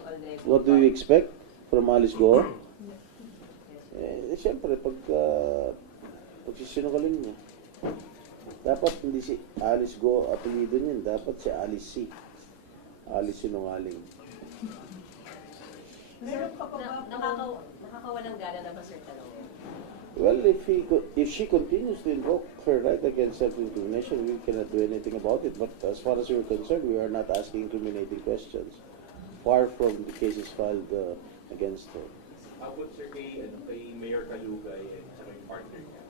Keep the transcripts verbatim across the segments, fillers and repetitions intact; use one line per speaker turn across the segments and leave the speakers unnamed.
already.
What do you expect from Alice Go? Eh, siyempre, pag, uh, pagsisinungaling niya. Dapat hindi si Alice Go apelido niyan, dapat si Alice C. Alice Sinungaling.
Sir, na, nakaka, nakakawalang gana na ba, sir, tanongin?
Well, if he co- if she continues to invoke her right against self-incrimination, we cannot do anything about it. But as far as we're concerned, we are not asking incriminating questions. Far from the cases filed uh, against her.
About sir kay, ano, kay Mayor Kalugay at sa may partner niya.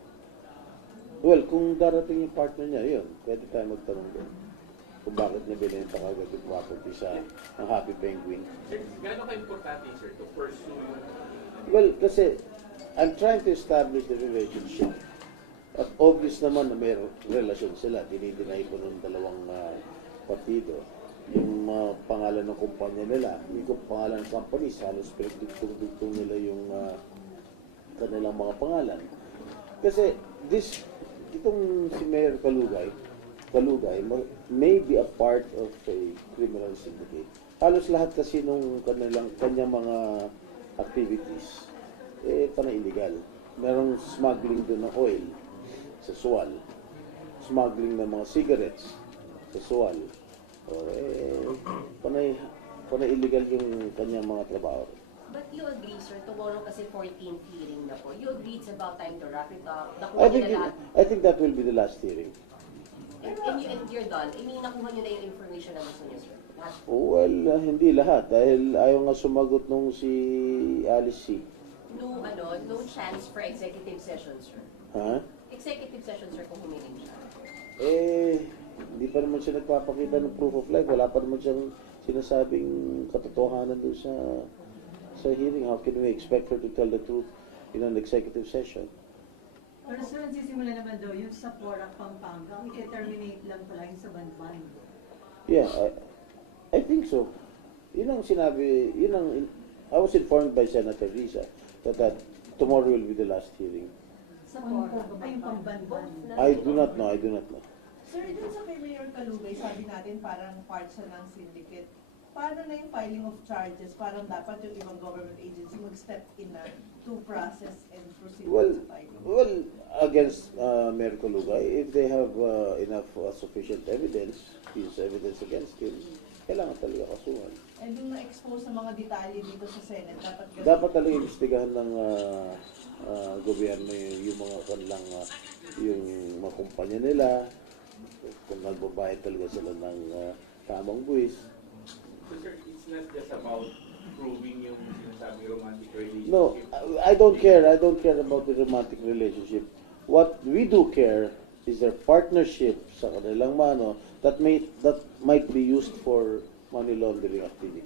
Well, kung darating yung partner niya, yun, pwede tayo magtanong doon. Kung bakit niya binenta kagad yung property sa ang Happy Penguin.
Sir, gaano ka-importante sir to pursue yung...
Well, kasi I'm trying to establish the relationship. At obvious naman na may relasyon sila. Dinideny ko ng dalawang uh, partido. Yung uh, pangalan ng kumpanya nila, yung pangalan ng company, halos pinagdugtong-dugtong nila yung uh, kanilang mga pangalan. Kasi this, itong si Mayor Kalugay, Kalugay may be a part of a criminal syndicate. Halos lahat kasi nung kanilang, kanyang mga activities, eh, panay illegal. Merong smuggling doon ng oil sa Sual. Smuggling ng mga cigarettes sa Sual. Or, eh, panay, panay illegal yung kanyang mga trabaho.
But you agree, sir, tomorrow kasi fourteenth hearing na po. You agree it's about time to wrap it up.
I
Nakuha
think,
niyo na
it,
lahat.
I think that will be the last hearing.
And, and, you, and you're done. I mean, nakuha niyo na yung information na gusto niyo, sir. Lahat.
Well, uh, hindi lahat. Dahil ayaw nga sumagot nung si Alice C.
No, ano, no chance for executive session, sir.
Ha?
Executive session, sir, kung humiling siya.
Eh, hindi pa naman siya nagpapakita ng proof of life. Wala pa naman siyang sinasabing katotohanan doon sa sa hearing. How can we expect her to tell the truth in an executive session?
Pero sir, nagsisimula naman daw yung sa Porac, Pampanga. I-terminate lang pala yung sa Banban.
Yeah, I, I think so. Yun ang sinabi, yun ang, I was informed by Senator Risa that, that tomorrow will be the last hearing.
Sa Porac, ay yung Pambanban.
I do not know, I do not know.
Sir, dun sa kay Mayor Kalugay, sabi natin parang part siya ng syndicate. Paano na yung filing of charges? Parang dapat yung ibang government agency mag-step in na to process and proceed
Well,
sa filing.
well, against uh, Mayor Kalugay, if they have uh, enough uh, sufficient evidence, piece of evidence against him, kailangan talaga kasuhan.
And yung na-expose na mga detalye dito sa Senate, dapat ganun.
Dapat talaga imbestigahan ng uh, uh, gobyerno yung, yung mga kanilang, uh, yung mga kumpanya nila, kung nagbabayad talaga sila ng uh, tamang buwis.
So sir, it's not just about proving yung sinasabi romantic relationship.
No, I I don't care. I don't care about the romantic relationship. What we do care is their partnership sa kanilang mano that may that might be used for money laundering activities.